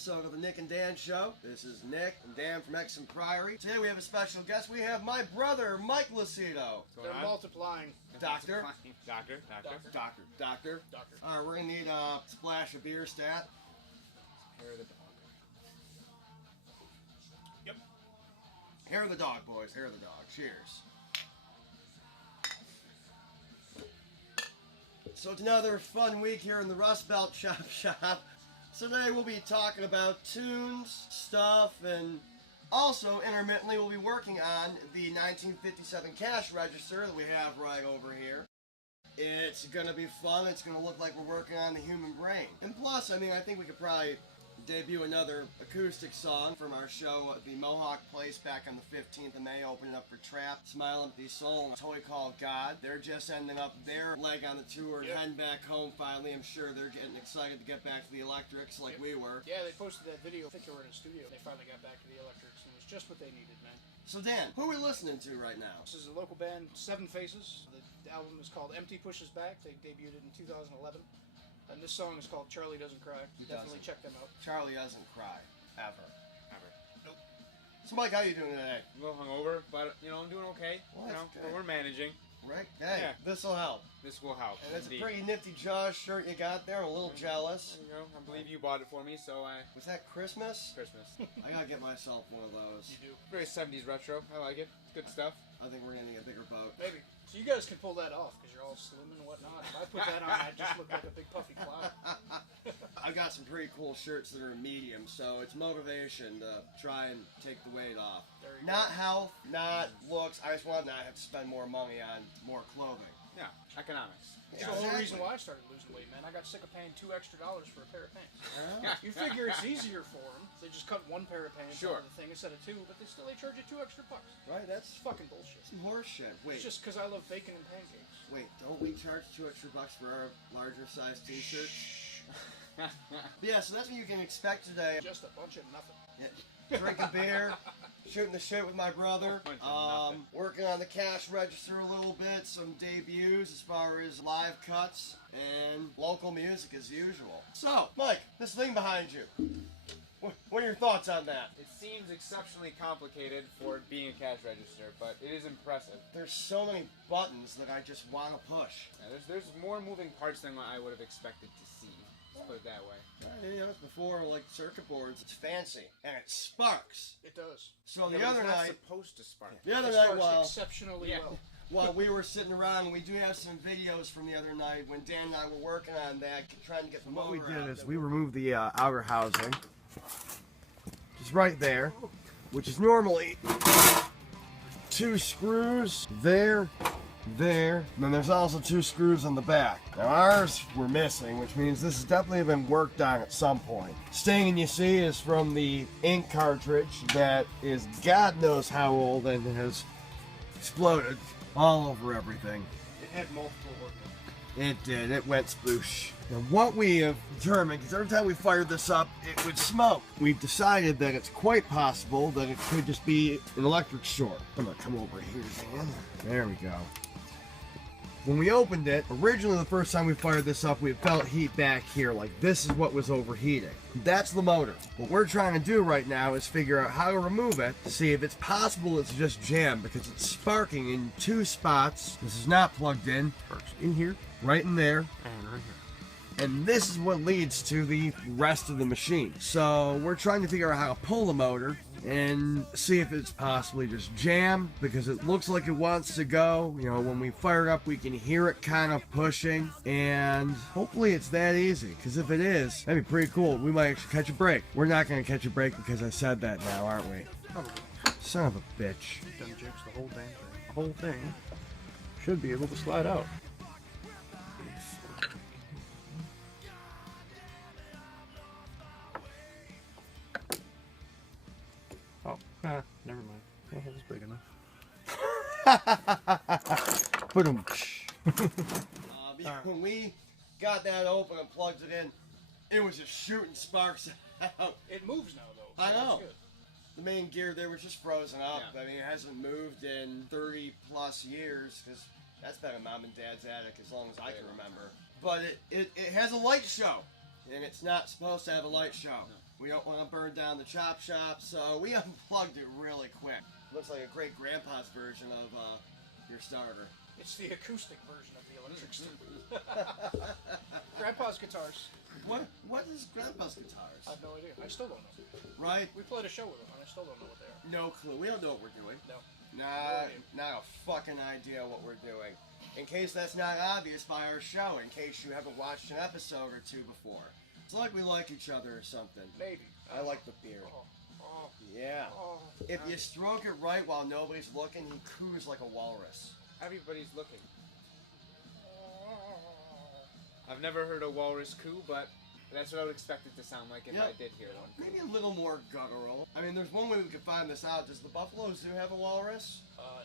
episode of the Nick and Dan Show. This is Nick and Dan from Exham Priory. Today we have a special guest. We have my brother, Mike Lucido. They're multiplying. Doctor. Doctor. All right, we're going to need a splash of beer stat. Hair of the dog. Yep. Hair of the dog, boys. Hair of the dog. Cheers. So it's another fun week here in the Rust Belt Shop. So today we'll be talking about tunes, stuff, and also intermittently we'll be working on the 1957 cash register that we have right over here. It's going to be fun. It's going to look like we're working on the human brain. And plus, I think we could probably debut another acoustic song from our show at the Mohawk Place back on the 15th of May, opening up for Trap, Smile Empty Soul, and a toy called God. They're just ending up their leg on the tour and heading back home finally. I'm sure they're getting excited to get back to the Electrics like we were. Yeah, they posted that video. I think they were in a studio. They finally got back to the Electrics, and it was just what they needed, man. So Dan, who are we listening to right now? This is a local band, Seven Faces. The album is called Empty Pushes Back. They debuted it in 2011. And this song is called Charlie Doesn't Cry. Definitely check them out. Charlie doesn't cry. Ever. Nope. So Mike, how you doing today? A little hungover, but I'm doing okay. Well, that's good. We're managing. Right? Hey, Yeah. this will help. This will help. And it's indeed. a pretty nifty Jaws shirt you got there. I'm a little jealous. There you go. I believe you bought it for me, so Was that Christmas? Christmas. I gotta get myself one of those. You do. Very 70s retro. I like it. Good stuff. I think we're getting a bigger boat. Maybe. So you guys can pull that off because you're all slim and whatnot. If I put that on, I'd just look like a big puffy cloud. I've got some pretty cool shirts that are medium, so it's motivation to try and take the weight off. There you Not go. health, not looks. I just want to not have to spend more money on more clothing. Yeah. Economics. That's the whole reason why I started losing weight, man. I got sick of paying $2 extra for a pair of pants. Yeah. You figure it's easier for them. They just cut one pair of pants Sure. out of the thing instead of two, but they charge you $2 extra. Right, that's It's fucking bullshit. some horse shit. Wait, It's just because I love bacon and pancakes. wait, don't we charge $2 extra for our larger size t-shirts? Yeah, so that's what you can expect today. Just a bunch of nothing. Yeah, drinking beer, shooting the shit with my brother, Bunch of nothing. working on the cash register a little bit, some debuts as far as live cuts, and local music as usual. So, Mike, this thing behind you, what are your thoughts on that? It seems exceptionally complicated for it being a cash register, but it is impressive. There's so many buttons that I just want to push. Yeah, there's more moving parts than what I would have expected to see. Let's put it that way. It's before, like, circuit boards, it's fancy, and it sparks. It does. So Yeah, the but other it's not night, supposed to spark. It sparks exceptionally well. while we were sitting around, and we do have some videos from the other night when Dan and I were working on that, trying to get the motor out. What we did is we removed the outer housing, just right there, which is normally 2 screws there, and then there's also 2 screws on the back. Now ours were missing, which means this has definitely been worked on at some point. Stinging you see is from the ink cartridge that is God knows how old and has exploded all over everything. It had multiple organs. It did. It went sploosh. Now what we have determined, because every time we fired this up, it would smoke. We've decided that it's quite possible that it could just be an electric short. I'm gonna come over here, Dan. There we go. When we opened it, originally the first time we fired this up, we felt heat back here, like this is what was overheating. That's the motor. What we're trying to do right now is figure out how to remove it to see if it's possible it's just jammed, because it's sparking in 2 spots. This is not plugged in. In here, right in there, and right here. And this is what leads to the rest of the machine. So we're trying to figure out how to pull the motor and see if it's possibly just jammed, because it looks like it wants to go. When we fire it up, we can hear it kind of pushing, and hopefully it's that easy, because if it is, that'd be pretty cool. We might actually catch a break. We're not going to catch a break because I said that now, aren't we? Probably. Son of a bitch. Done jigs the whole damn thing. The whole thing should be able to slide out. Never mind. That hole's big enough. Put them. When we got that open and plugged it in, it was just shooting sparks out. It moves now, though. I so know. that's good. The main gear there was just frozen up. Yeah. I mean, it hasn't moved in 30 plus years, because that's been in mom and dad's attic as long as I can remember. But it has a light show, and it's not supposed to have a light show. We don't want to burn down the chop shop, so we unplugged it really quick. Looks like a great grandpa's version of your starter. It's the acoustic version of the electric starter. Grandpa's guitars. What is grandpa's guitars? I have no idea. I still don't know. Right? We played a show with them, and I still don't know what they are. No clue. We don't know what we're doing. No. Not a fucking idea what we're doing. In case that's not obvious by our show, in case you haven't watched an episode or two before. It's like we like each other or something. Maybe. I like the beard. Oh. Yeah. Oh. If you stroke it right while nobody's looking, he coos like a walrus. Everybody's looking. I've never heard a walrus coo, but that's what I would expect it to sound like if I did hear one. Maybe a little more guttural. I mean, there's one way we could find this out. Does the Buffalo Zoo have a walrus?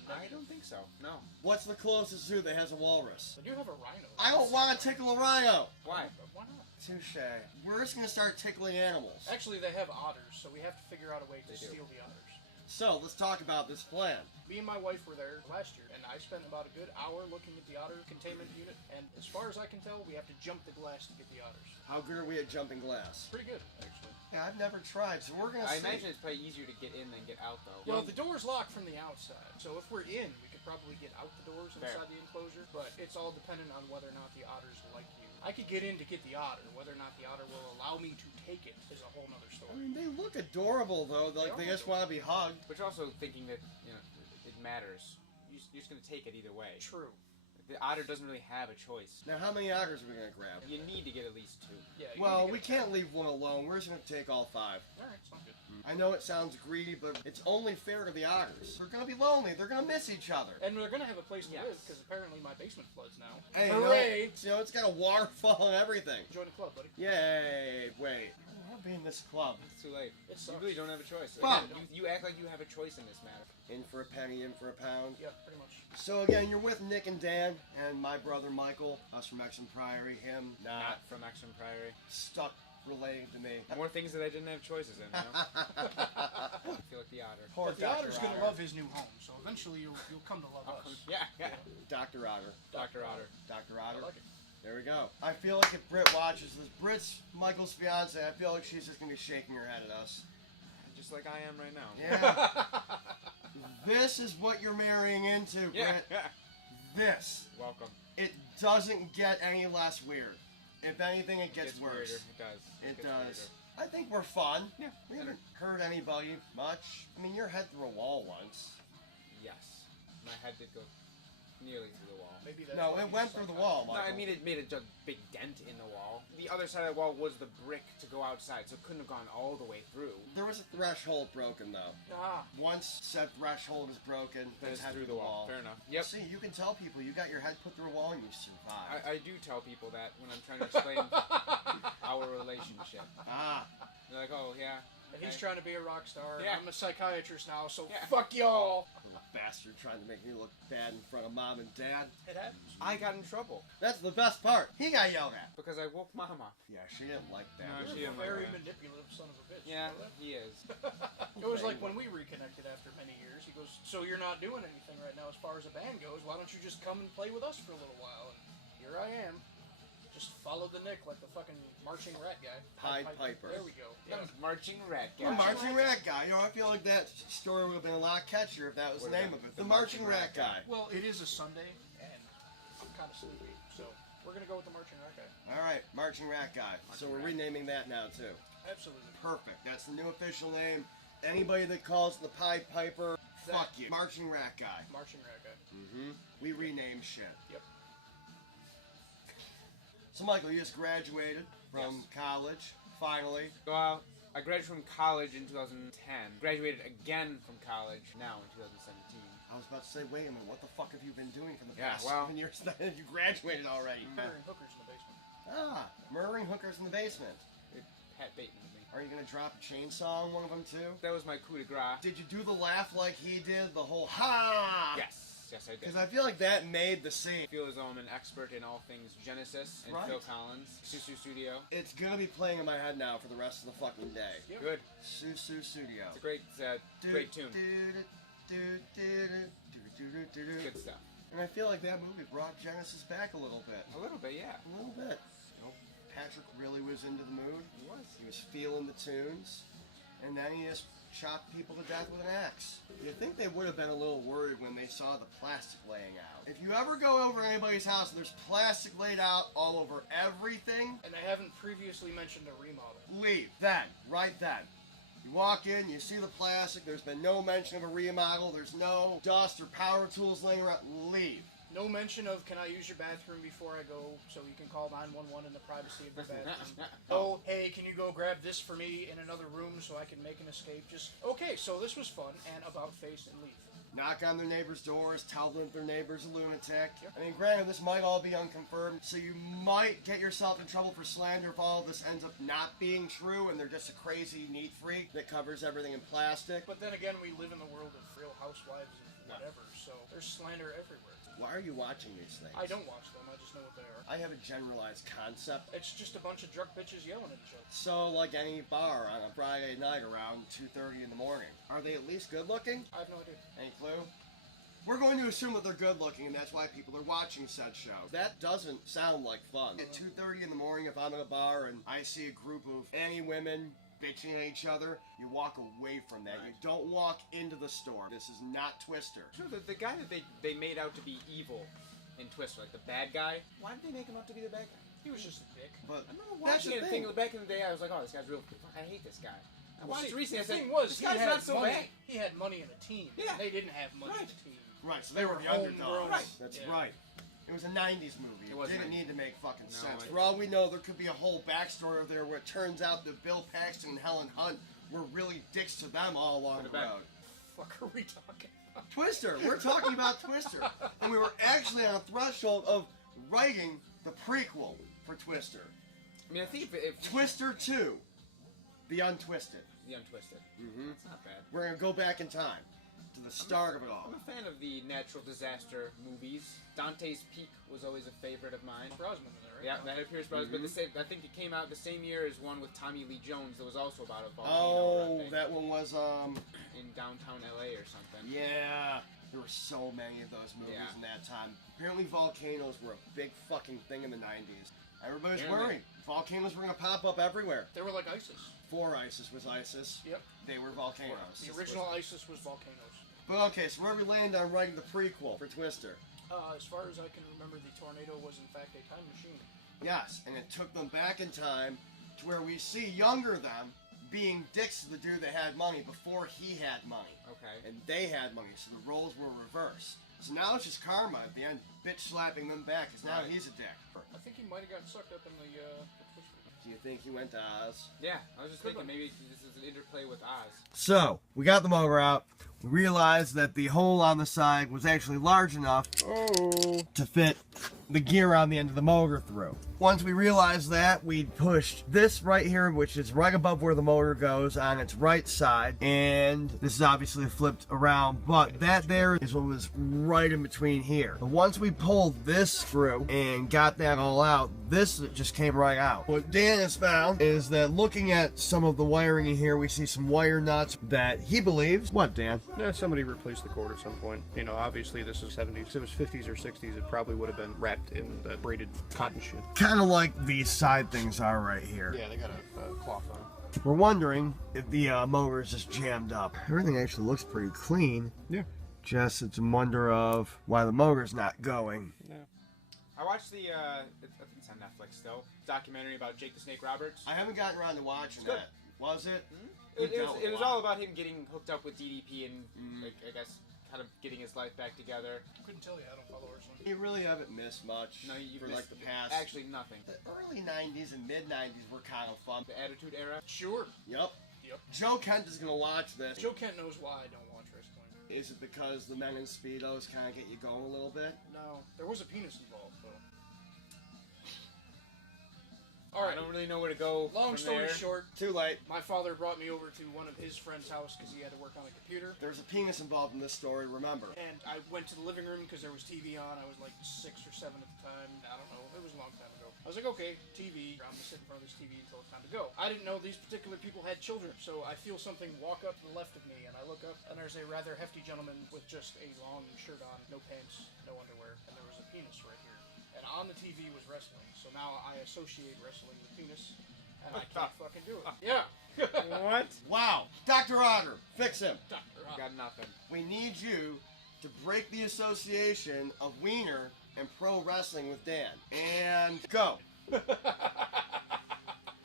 No. I don't think so. No. What's the closest zoo that has a walrus? They do have a rhino. I don't want to tickle a rhino. Why? Why not? Touche. We're just going to start tickling animals. Actually, they have otters, so we have to figure out a way to They do. steal the otters. So, let's talk about this plan. Me and my wife were there last year, and I spent about a good hour looking at the otter containment unit, and as far as I can tell, we have to jump the glass to get the otters. How good are we at jumping glass? Pretty good, actually. Yeah, I've never tried, so we're going to I see. imagine it's probably easier to get in than get out, though. Well, the door's locked from the outside, so if we're in, we could probably get out the doors Fair. inside the enclosure, but it's all dependent on whether or not the otters like you. I could get in to get the otter. Whether or not the otter will allow me to take it is a whole nother I story. mean, they look adorable, though. Like, they just want to be hugged. But you're also thinking that, it matters. You're just going to take it either way. True. The otter doesn't really have a choice. Now, how many otters are we going to grab? You need to get at least 2. Yeah. you Well, need to we get can't leave one alone. We're just going to take all 5. Alright, sounds good. I know it sounds greedy, but it's only fair to the otters. They're going to be lonely. They're going to miss each other. And we're gonna have a place to Yes. live, because apparently my basement floods now. Hey, Hooray! it's got a waterfall and everything. Join the club, buddy. Yay! Wait. I don't want to be in this club. It's too late. It You sucks. really don't have a choice. Fuck. Again, you act like you have a choice in this matter. In for a penny, in for a pound. Yeah, pretty much. So again, you're with Nick and Dan, and my brother Michael, us from Exham Priory, him Not from Exham Priory. stuck relating to me. More things that I didn't have choices in, I feel like the otter. Poor But the Dr. otter's gonna Otter. love his new home, so eventually you'll come to love us. Yeah. Dr. Otter. Dr. Otter. Dr. I Otter. like it. There we go. I feel like if Britt watches this, Britt's Michael's fiance, I feel like she's just gonna be shaking her head at us. Just like I am right now. Yeah. This is what you're marrying into, Yeah. Britt. This. Welcome. It doesn't get any less weird. If anything, it gets worse. weirder. It does. It gets does. I think we're fun. Yeah. We haven't hurt anybody much. I mean, your head through a wall once. Weirder. Yes. My head did go nearly through the wall. Maybe that's No, why it he's went just through the like, wall, No, Michael. I mean it made a big dent in the wall. The other side of the wall was the brick to go outside, so it couldn't have gone all the way through. There was a threshold broken, though. Ah, Once said threshold is broken, Then it's it's head through the wall. Fair enough. Yep. See, you can tell people you got your head put through a wall and you survived. I do tell people that when I'm trying to explain our relationship. Ah, They're like, oh yeah. and he's okay. trying to be a rock star. Yeah. I'm a psychiatrist now, so Yeah. fuck y'all. little bastard trying to make me look bad in front of mom and dad. It happens. I got in trouble That's the best part. He got yelled at. because I woke mom up. Yeah, she didn't like that. No, she You're a didn't like very that. manipulative son of a bitch. Yeah, You know he is. that? It was like when we reconnected after many years. He goes, "So you're not doing anything right now as far as a band goes. Why don't you just come and play with us for a little while?" And here I am. Just followed the Nick like the fucking marching rat guy. Pied Piper. There we go. Yeah. Marching rat guy. The Marching Rat Guy. You know, I feel like that story would have been a lot catchier if that was the Would've name been. of it. The Marching Rat Guy. Well, it is a Sunday, and I'm kind of sleepy, so we're gonna go with the marching rat guy. All right, Marching Rat Guy. So we're renaming that now, too. Absolutely. Perfect. That's the new official name. Anybody that calls the Pied Piper, fuck you. Marching Rat Guy. Marching rat guy. Mm-hmm. We rename shit. Yep. So, Michael, you just graduated from Yes. college, finally. Well, I graduated from college in 2010. Graduated again from college now in 2017. I was about to say, wait a minute, what the fuck have you been doing for the Yeah, past well- 7 years that you graduated already? Murdering hookers in the basement. Ah, murdering hookers in the basement. Pat Bateman with me. Are you gonna drop a chainsaw on one of them too? That was my coup de grace. Did you do the laugh like he did? The whole ha! Yes, I did. Because I feel like that made the scene. I feel as though I'm an expert in all things Genesis and Right. Phil Collins, Susu Studio. It's gonna be playing in my head now for the rest of the fucking day. Yep. Good. Susu Studio. It's a great tune. Good stuff. And I feel like that movie brought Genesis back a little bit. A little bit, yeah. A little bit. Patrick really was into the mood. He was. He was feeling the tunes, and then he just chopped people to death with an axe. You'd think they would have been a little worried when they saw the plastic laying out. If you ever go over to anybody's house and there's plastic laid out all over everything, And I haven't previously mentioned a remodel. leave. Then, right then. You walk in, you see the plastic, there's been no mention of a remodel, there's no dust or power tools laying around, leave. No mention of, can I use your bathroom before I go so you can call 911 in the privacy of your bathroom? Oh, hey, can you go grab this for me in another room so I can make an escape? Just, okay, so this was fun, and about face and leave. Knock on their neighbors' doors, tell them their neighbor's a lunatic. I mean, granted, this might all be unconfirmed, so you might get yourself in trouble for slander if all of this ends up not being true and they're just a crazy neat freak that covers everything in plastic. But then again, we live in the world of Real Housewives and whatever, so there's slander everywhere. Why are you watching these things? I don't watch them, I just know what they are. I have a generalized concept. It's just a bunch of drunk bitches yelling at each other. So, like any bar on a Friday night around 2:30 in the morning, are they at least good looking? I have no idea. Any clue? We're going to assume that they're good looking, and that's why people are watching said show. That doesn't sound like fun. At 2:30 in the morning, if I'm at a bar and I see a group of any women bitching at each other, you walk away from that. Right. You don't walk into the store. This is not Twister. Sure, the guy that they made out to be evil in Twister, like the bad guy, why did they make him out to be the bad guy? He was just a dick. But I remember that's watching the it thing. back in the day, I was like, oh, this guy's real. I hate this guy. I watched it recently, I The said, thing was, this he guy's had not so money. bad. He had money in a team. Yeah. They didn't have money in Right. a team. Right, so they were the homegrown. underdogs. Right. That's Yeah. right. It was a 90s movie. It was didn't 90s. need to make fucking No, sense. it For all we know, there could be a whole backstory of there where it turns out that Bill Paxton and Helen Hunt were really dicks to them all along the Could've been. road. Fuck are we talking about? Twister! We're talking about Twister. And we were actually on a threshold of writing the prequel for Twister. I mean, I think if Twister 2. The Untwisted. the Untwisted, Mm-hmm. it's not bad. We're gonna go back in time to the start of it all. I'm a fan of the natural disaster movies. Dante's Peak was always a favorite of mine. Brosnan in there, right? Yeah, that appears, but Mm-hmm. the same, I think it came out the same year as one with Tommy Lee Jones that was also about a volcano. Oh, erupting that one was, in downtown LA or something. yeah. There were so many of those movies Yeah. in that time. Apparently volcanoes were a big fucking thing in the 90s. Everybody was Apparently. worried. Volcanoes were gonna pop up everywhere. They were like ISIS. Before ISIS was ISIS, Yep. they were volcanoes. The original ISIS was volcanoes. But okay, so where we land on writing the prequel for Twister. As far as I can remember, the tornado was in fact a time machine. Yes, and it took them back in time to where we see younger them being dicks to the dude that had money before he had money. Okay. And they had money, so the roles were reversed. So now it's just karma at the end, bitch slapping them back, because now Right. he's a dick. I think he might have gotten sucked up in the Twister. Do you think he went to Oz? Yeah, I was just Good thinking one. maybe this is an interplay with Oz. So, we got the motor out. We realized that the hole on the side was actually large enough to fit the gear on the end of the motor through. Once we realized that, we pushed this right here, which is right above where the motor goes, on its right side. And this is obviously flipped around, but that there is what was right in between here. But once we pulled this screw and got that all out, this just came right out. What Dan has found is that looking at some of the wiring in here, we see some wire nuts that he believes. What, Dan? Yeah, somebody replaced the cord at some point. You know, obviously this is 70s. If it was 50s or 60s, it probably would have been wrapped in that braided cotton shit. Kind of like these side things are right here. Yeah, they got a cloth on it. We're wondering if the motor is just jammed up. Everything actually looks pretty clean. Yeah. Just it's a wonder of why the motor's not going. Yeah. I watched the, I think it's on Netflix still, documentary about Jake the Snake Roberts. I haven't gotten around to watching It's good. that. Was it? It was all about him getting hooked up with DDP and, like, I guess, kind of getting his life back together. Couldn't tell you. I don't follow wrestling. You really haven't missed much No, you for missed like the past. actually nothing. The early 90s and mid 90s were kind of fun. The Attitude Era. Sure. Yep. Yep. Joe Kent is going to watch this. Joe Kent knows why I don't watch wrestling. Is it because the men in Speedos kind of get you going a little bit? No, there was a penis involved, though. I Alright, don't really know where to go. long from story there. short, Too late. my father brought me over to one of his friend's house because he had to work on a computer. There's a penis involved in this story, remember. And I went to the living room because there was TV on. I was like 6 or 7 at the time. I don't know. It was a long time ago. I was like, okay, TV. I'm going to sit in front of this TV until it's time to go. I didn't know these particular people had children, so I feel something walk up to the left of me, and I look up, and there's a rather hefty gentleman with just a long shirt on, no pants, no underwear, and there was a penis right here. and on the TV was wrestling. So now I associate wrestling with penis, and I can't fucking do it. Yeah. What? Wow. Dr. Otter, fix him. Got nothing. We need you to break the association of wiener and pro wrestling with Dan. And go.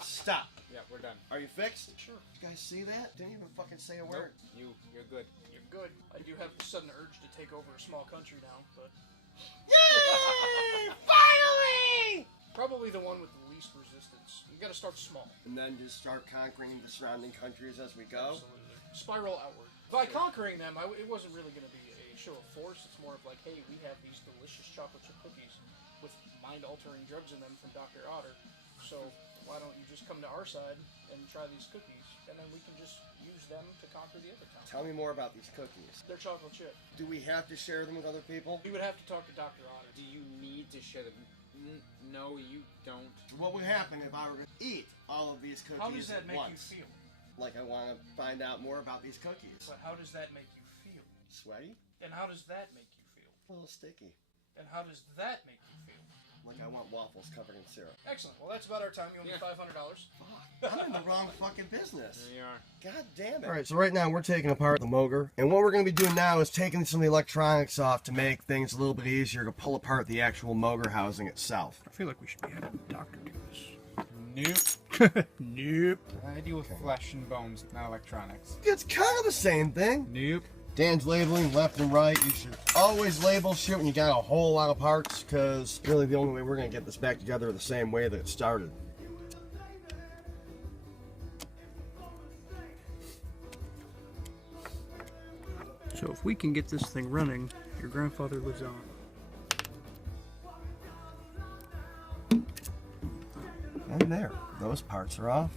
Stop. Yeah, we're done. Are you fixed? Sure. You guys see that? Didn't even fucking say a word. Nope. You're good. You're good. I do have the sudden urge to take over a small country now, but Yay! Finally! probably the one with the least resistance. You gotta start small. And then just start conquering the surrounding countries as we go. Absolutely. Spiral outward. By conquering them, it wasn't really going to be a show of force. It's more of like, hey, we have these delicious chocolate chip cookies with mind-altering drugs in them from Dr. Otter. So why don't you just come to our side and try these cookies, and then we can just use them to conquer the other town. Tell me more about these cookies. They're chocolate chip. Do we have to share them with other people? We would have to talk to Dr. Otter. Do you need to share them? No, you don't. What would happen if I were to eat all of these cookies How does that at make once? you feel? Like I want to find out more about these cookies. But how does that make you feel? Sweaty? And how does that make you feel? A little sticky. And how does that make you feel? Like I want waffles covered in syrup. Excellent. Well, that's about our time. You owe me $500. Fuck. I'm in the wrong fucking business. There you are. God damn it. Alright, so right now we're taking apart the Moger, and what we're going to be doing now is taking some of the electronics off to make things a little bit easier to pull apart the actual Moger housing itself. I feel like we should be having a doctor do this. Nope. Nope. I deal with flesh and bones, not electronics. It's kind of the same thing. Nope. Dan's labeling left and right. You should always label shit when you got a whole lot of parts, because really the only way we're going to get this back together the same way that it started. So if we can get this thing running, your grandfather lives on. And there, those parts are off.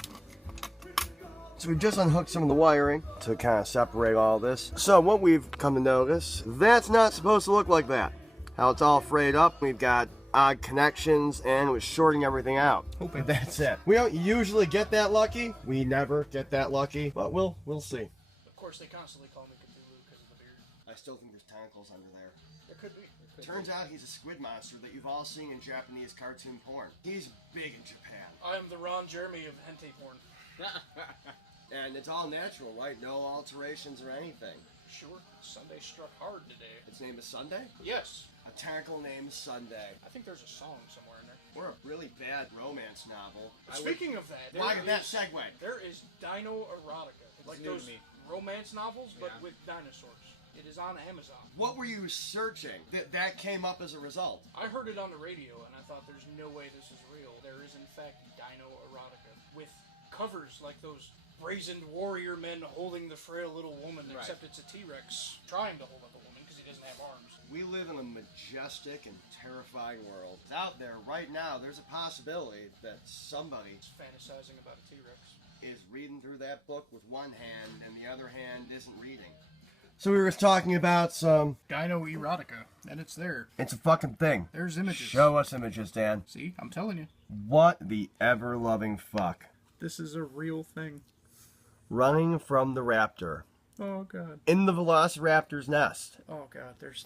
So we've just unhooked some of the wiring to kind of separate all this. So what we've come to notice, that's not supposed to look like that. How it's all frayed up, we've got odd connections, and it was shorting everything out. But that's it. We don't usually get that lucky. We never get that lucky, but we'll see. Of course, they constantly call me Cthulhu because of the beard. I still think there's tentacles under there. There could be. Turns out he's a squid monster that you've all seen in Japanese cartoon porn. He's big in Japan. I am the Ron Jeremy of hentai porn. And it's all natural, right? No alterations or anything. Sure, Sunday struck hard today. Its name is Sunday? Yes, A tentacle named Sunday. I think there's a song somewhere in there. We're a really bad romance novel. Speaking of that, Why did that is- segue? there is Dino-Erotica. Like new to those me. romance novels, but Yeah. with dinosaurs. It is on Amazon. What were you searching that came up as a result? I heard it on the radio, and I thought there's no way this is real. There is, in fact, Dino-Erotica, with covers like those brazen warrior men holding the frail little woman, Right. except it's a T-Rex trying to hold up a woman because he doesn't have arms. We live in a majestic and terrifying world. Out there right now, there's a possibility that somebody It's fantasizing about a T-Rex. is reading through that book with one hand and the other hand isn't reading. So we were talking about some... Dino-Erotica, and it's there. It's a fucking thing. There's images. Show us images, Dan. See, I'm telling you, What the ever-loving fuck? this is a real thing. Running from the raptor. Oh god. In the Velociraptor's nest. Oh god. There's.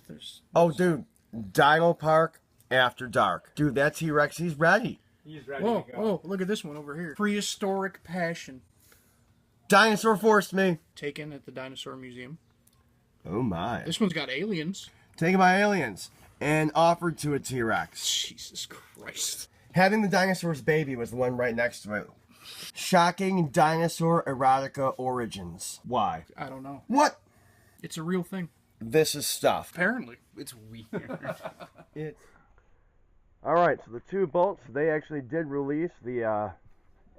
Oh, dude. Dino Park after dark. Dude, that T-Rex, he's ready. He's ready Whoa, to go. whoa! Look at this one over here. Prehistoric Passion, Dinosaur forced me. taken at the Dinosaur Museum. Oh my. This one's got aliens. Taken by aliens and offered to a T-Rex. Jesus Christ. Having the dinosaur's baby was the one right next to it. Shocking dinosaur erotica origins. Why? I don't know. What? It's a real thing. This is stuff. Apparently. It's weird. It's... Alright, so the two bolts, they actually did release the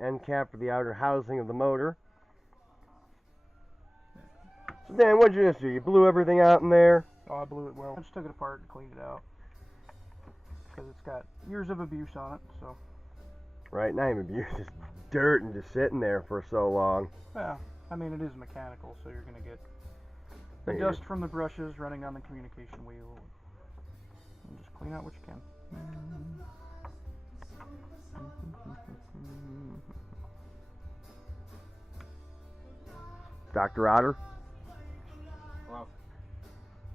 end cap for the outer housing of the motor. So Dan, what'd you just do? You blew everything out in there? Oh, I blew it well. I just took it apart and cleaned it out. Because it's got years of abuse on it, so. Right, not even abuse, just dirt and just sitting there for so long. Yeah, I mean, it is mechanical, so you're going to get the Yeah. dust from the brushes running on the communication wheel. And just clean out what you can. Dr. Otter? Wow.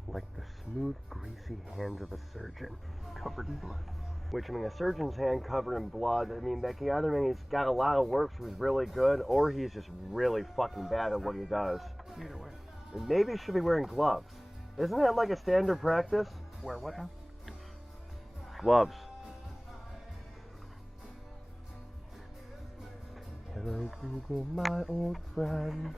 Like the smooth, greasy hands of a surgeon. Covered in blood. Which, I mean, a surgeon's hand covered in blood. I mean, that can either mean he's got a lot of work, so he's really good, or he's just really fucking bad at what he does. Either way. And maybe he should be wearing gloves. Isn't that like a standard practice? Wear what now? Gloves. Hello, Google, my old friend.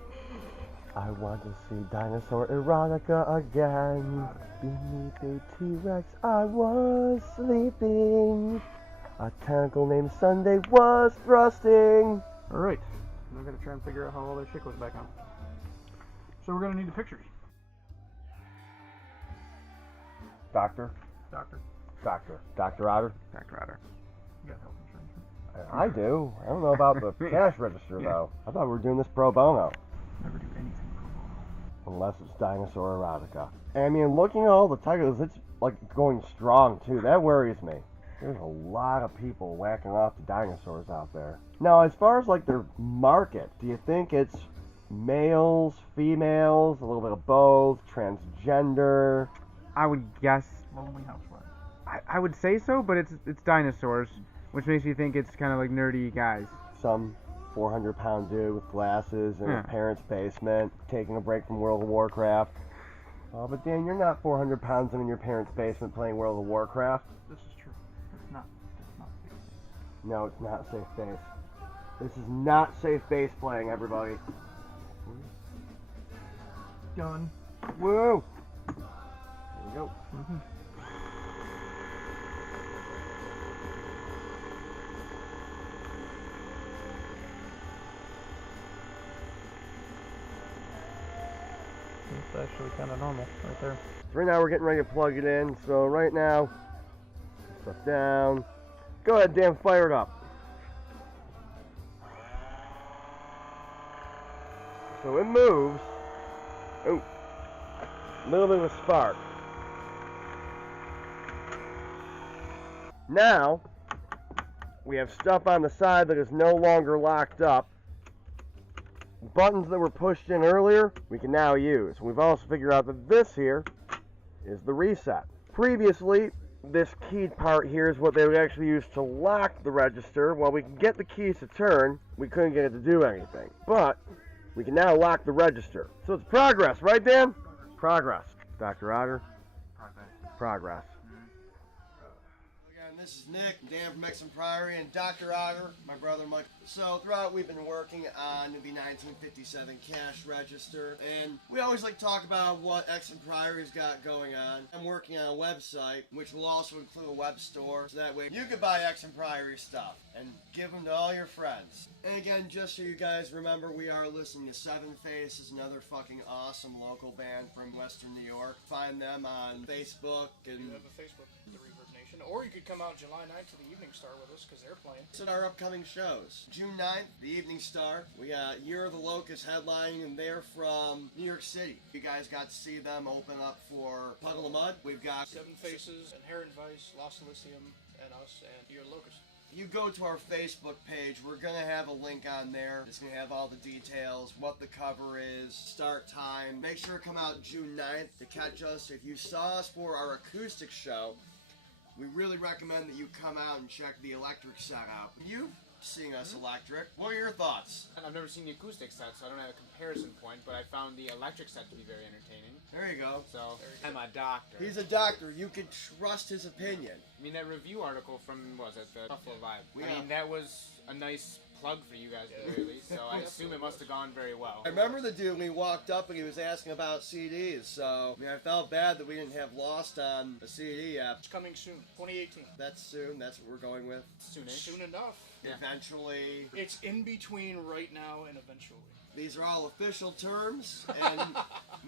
I want to see Dino-Erotica again. Beneath a T-Rex, I was sleeping. A tentacle named Sunday was thrusting. Alright. Now we're going to try and figure out how all their shit goes back on. So we're going to need the pictures. Doctor? Doctor. Doctor. Dr. Otter? Dr. Otter. You got health insurance, right? I do. I don't know about the cash register, though. I thought we were doing this pro bono. Never do anything pro bono. Unless it's Dino-Erotica. And I mean, looking at all the titles, it's like going strong, too. That worries me. There's a lot of people whacking off the dinosaurs out there. Now, as far as like their market, do you think it's males, females, a little bit of both, transgender? I would guess. Lonely housewife. I would say so, but it's dinosaurs, which makes me think it's kind of like nerdy guys. Some 400-pound dude with glasses in his parents' basement, taking a break from World of Warcraft. Oh, but Dan, you're not 400 pounds in your parents' basement playing World of Warcraft. This is true. It's not safe. No, it's not safe base. This is not safe base playing, everybody. Done. Woo! There we go. Mm-hmm. It's actually kind of normal right there. So right now we're getting ready to plug it in. So right now, stuff down. Go ahead, Dan, fire it up. So it moves. Oh, a little bit of a spark. Now, we have stuff on the side that is no longer locked up. Buttons that were pushed in earlier, we can now use. We've also figured out that this here is the reset. Previously, this keyed part here is what they would actually use to lock the register. While we can get the keys to turn, we couldn't get it to do anything. But we can now lock the register. So it's progress, right, Dan? Progress. Dr. Otter? Progress. Again, this is Nick, Dan from Exham Priory, and Dr. Otter, my brother Mike. So throughout, we've been working on the 1957 cash register, and we always like to talk about what Exham Priory's got going on. I'm working on a website, which will also include a web store, so that way you can buy Exham Priory stuff and give them to all your friends. And again, just so you guys remember, we are listening to Seven Faces, another fucking awesome local band from Western New York. Find them on Facebook. And We do have a Facebook, The Reverb Nation. Or you could come out July 9th to the Evening Star with us, because they're playing. at our upcoming shows. June 9th, the Evening Star. We got Year of the Locust headlining, and they're from New York City. You guys got to see them open up for Puddle of Mud. We've got Seven Faces, Inherent Vice, Lost Elysium, and us, and Year of the Locust. You go to our Facebook page, we're going to have a link on there. It's going to have all the details, what the cover is, start time. Make sure to come out June 9th to catch us. If you saw us for our acoustic show, we really recommend that you come out and check the electric set out. You've seen us electric. What are your thoughts? I've never seen the acoustic set, so I don't have a comparison point, but I found the electric set to be very entertaining. There you go. So, I'm a doctor. He's a doctor. You can trust his opinion. I mean, that review article from, what was it, the Buffalo Vibe? Yeah. I mean, that was a nice plug for you guys at the very least, so I assume it must have gone very well. I remember the dude when he walked up and he was asking about CDs, so I mean, I felt bad that we didn't have Lost on a CD app. It's coming soon, 2018. That's soon. That's what we're going with. Soonish. Soon enough. Yeah. Eventually. It's in between right now and eventually. These are all official terms and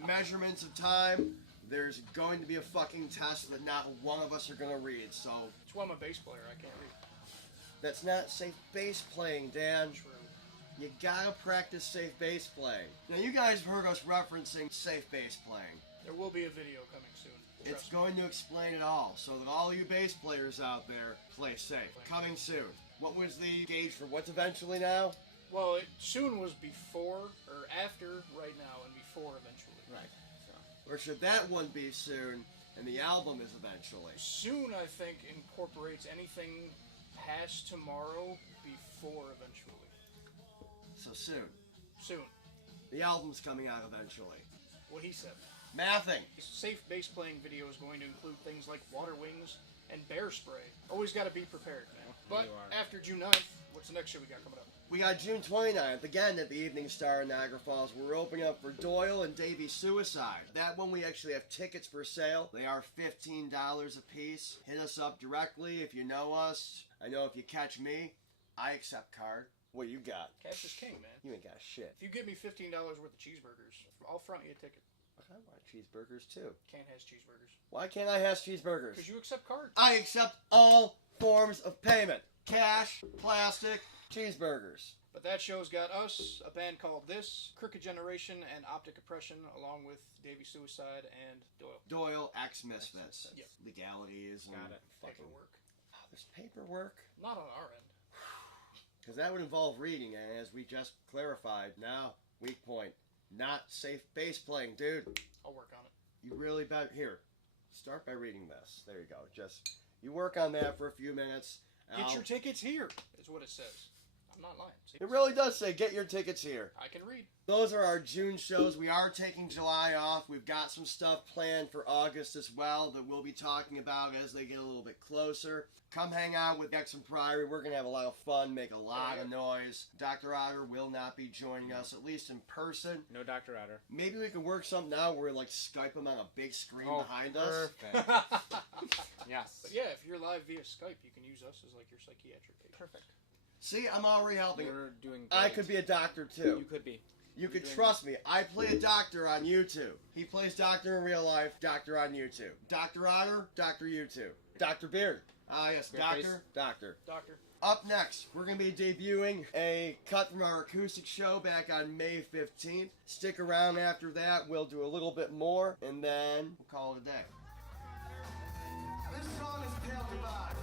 measurements of time. There's going to be a fucking test that not one of us are going to read, so... That's why I'm a bass player, I can't read. That's not safe bass playing, Dan. True. You gotta practice safe bass playing. Now, you guys have heard us referencing safe bass playing. There will be a video coming soon. It's Trust me. going to explain it all, so that all you bass players out there play safe. Coming soon. What was the gauge for what's eventually now? Well, soon was before, or after right now, and before eventually. Right. So. Or should that one be soon, And the album is eventually. Soon, I think, incorporates anything past tomorrow before eventually. So soon. Soon. The album's coming out eventually. What he said. Mathing. Safe bass playing video is going to include things like water wings and bear spray. Always got to be prepared, man. But after June 9th, what's the next show we got coming up? We got June 29th, again at the Evening Star in Niagara Falls. We're opening up for Doyle and Davey Suicide. That one we actually have tickets for sale. They are $15 a piece. Hit us up directly if you know us. I know if you catch me, I accept card. What you got? Cash is king, man. You ain't got shit. If you give me $15 worth of cheeseburgers, I'll front you a ticket. I want cheeseburgers too. Can't has cheeseburgers. Why can't I have cheeseburgers? Because you accept cards. I accept all forms of payment. Cash, plastic, cheeseburgers. But that show's got us, a band called This, Crooked Generation, and Optic Oppression, along with Davey Suicide and Doyle. Doyle, ex-Misfits. Yep. Legalities and Got it. Paperwork. Oh, there's paperwork. Not on our end. Because that would involve reading, and as we just clarified, now, weak point. Not safe bass playing, dude. I'll work on it. You really bet. Here, start by reading this. There you go. Just, you work on that for a few minutes. Get your tickets here, is what it says. I'm not lying. See? It really does say, get your tickets here. I can read. Those are our June shows. We are taking July off. We've got some stuff planned for August as well that we'll be talking about as they get a little bit closer. Come hang out with Exham Priory. We're going to have a lot of fun, make a lot of noise. Dr. Otter will not be joining us, at least in person. No Dr. Otter. Maybe we can work something out where we like Skype him on a big screen behind us. Perfect. Yes. But yeah, if you're live via Skype, you can use us as like your psychiatric patient. Perfect. See, I'm already helping. You're doing I great. could be a doctor too. You could be. You could trust me. I play a doctor on YouTube. He plays doctor in real life, doctor on YouTube. Dr. Otter, Dr. YouTube. Dr. Beard. Ah, yes, Beard doctor, face. doctor. Doctor. Up next, we're going to be debuting a cut from our acoustic show back on May 15th. Stick around after that. We'll do a little bit more, and then we'll call it a day. This song is Pale Divide.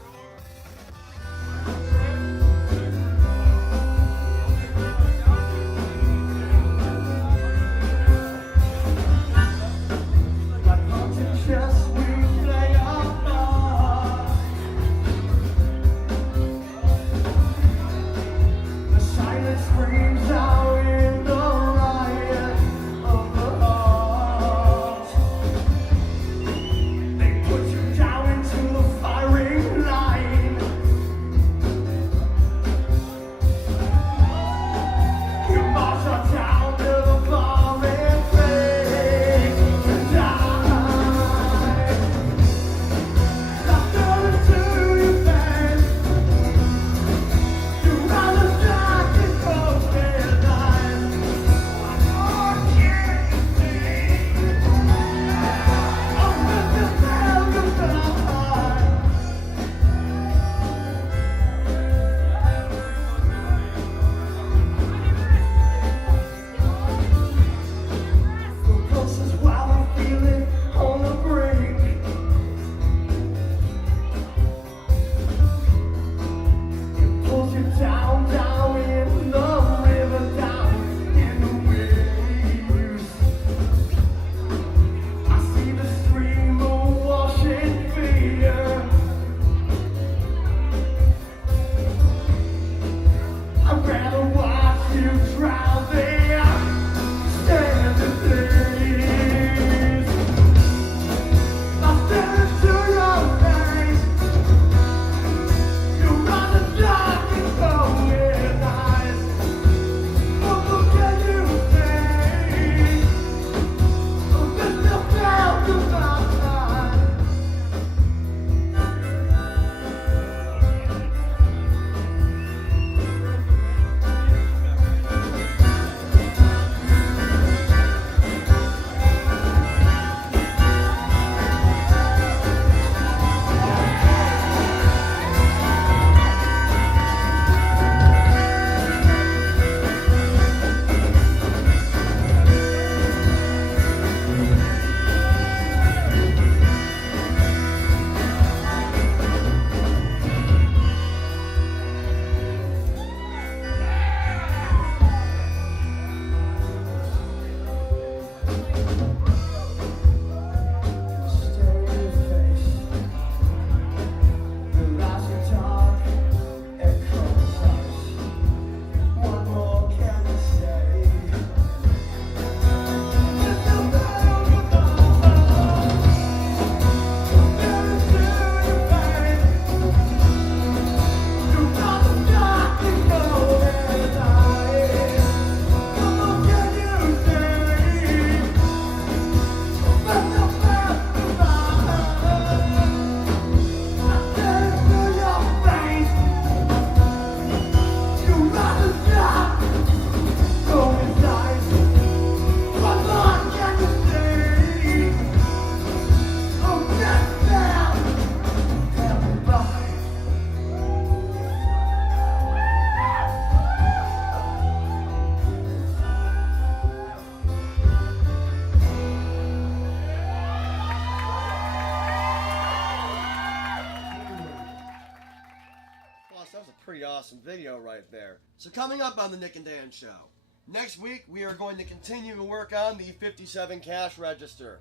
awesome video right there. So coming up on the Nick and Dan Show, next week we are going to continue to work on the 57 cash register.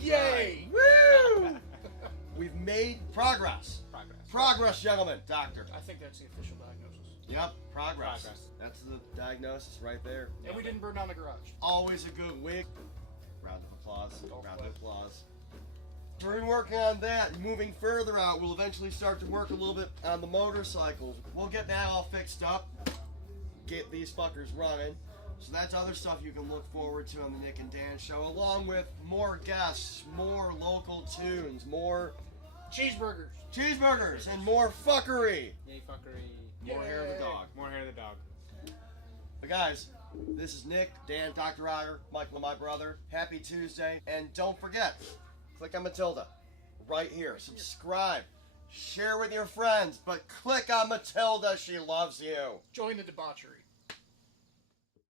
Yay! Woo! We've made progress. Progress. Progress, gentlemen. Doctor. I think that's the official diagnosis. Yep, progress. Progress. That's the diagnosis right there. And we didn't burn down the garage. Always a good week. Round of applause. Golf Round of clap. applause. We're working on that. Moving further out, we'll eventually start to work a little bit on the motorcycles. We'll get that all fixed up. Get these fuckers running. So that's other stuff you can look forward to on the Nick and Dan Show, along with more guests, more local tunes, more Cheeseburgers. and more fuckery. Yay, fuckery. More hair of the dog. More hair of the dog. But guys, this is Nick, Dan, Dr. Roger, Michael, my brother. Happy Tuesday. And don't forget, click on Matilda right here. Subscribe. Share with your friends. But click on Matilda. She loves you. Join the debauchery.